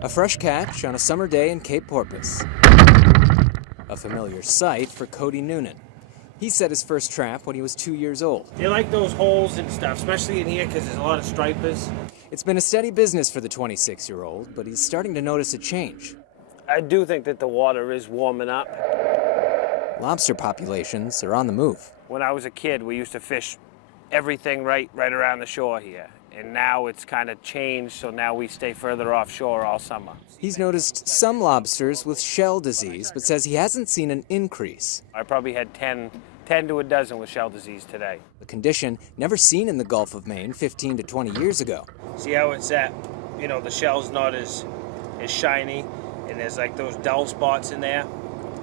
A fresh catch on a summer day in Cape Porpoise. A familiar sight for Cody Noonan. He set his first trap when he was 2 years old. They like those holes and stuff, especially in here because there's a lot of stripers. It's been a steady business for the 26-year-old, but he's starting to notice a change. I do think that the water is warming up. Lobster populations are on the move. When I was a kid, we used to fish everything right around the shore here. And now it's kind of changed, so now we stay further offshore all summer. He's noticed some lobsters with shell disease, but says he hasn't seen an increase. I probably had 10 to a dozen with shell disease today. A condition never seen in the Gulf of Maine 15 to 20 years ago. See how it's at, the shell's not as shiny, and there's like those dull spots in there.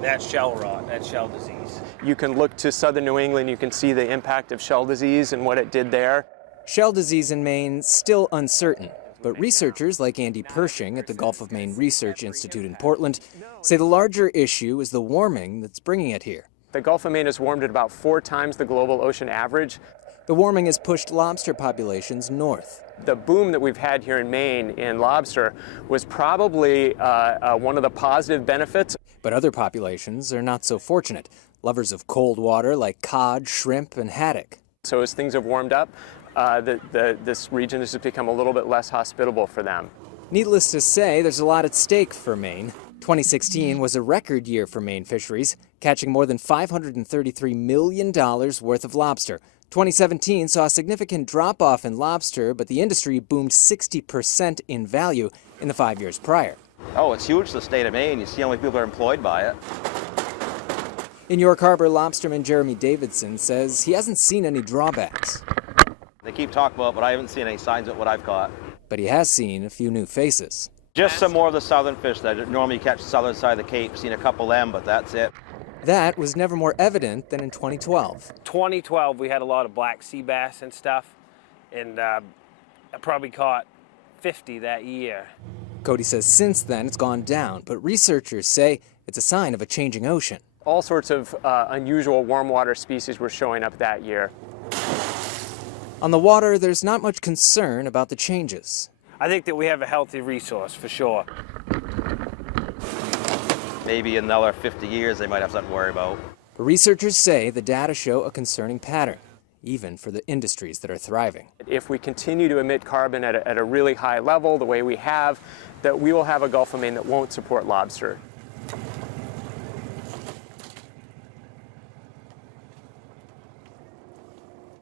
That's shell rot, that's shell disease. You can look to southern New England, you can see the impact of shell disease and what it did there. Shell disease in Maine still uncertain, but researchers like Andy Pershing at the Gulf of Maine Research Institute in Portland say the larger issue is the warming that's bringing it here. The Gulf of Maine has warmed at about 4 times the global ocean average. The warming has pushed lobster populations north. The boom that we've had here in Maine in lobster was probably one of the positive benefits. But other populations are not so fortunate. Lovers of cold water like cod, shrimp, and haddock. So as things have warmed up, this region has just become a little bit less hospitable for them. Needless to say, there's a lot at stake for Maine. 2016 was a record year for Maine fisheries, catching more than $533 million worth of lobster. 2017 saw a significant drop-off in lobster, but the industry boomed 60% in value in the 5 years prior. Oh, it's huge to the state of Maine. You see how many people are employed by it. In York Harbor, lobsterman Jeremy Davidson says he hasn't seen any drawbacks. They keep talking about it, but I haven't seen any signs of what I've caught. But he has seen a few new faces. Just some more of the southern fish that normally catch the southern side of the Cape. Seen a couple of them, but that's it. That was never more evident than in 2012. 2012, we had a lot of black sea bass and stuff, and I probably caught 50 that year. Cody says since then it's gone down, but researchers say it's a sign of a changing ocean. All sorts of unusual warm water species were showing up that year. On the water, there's not much concern about the changes. I think that we have a healthy resource, for sure. Maybe in another 50 years they might have something to worry about. But researchers say the data show a concerning pattern, even for the industries that are thriving. If we continue to emit carbon at a really high level, the way we have, that we will have a Gulf of Maine that won't support lobster.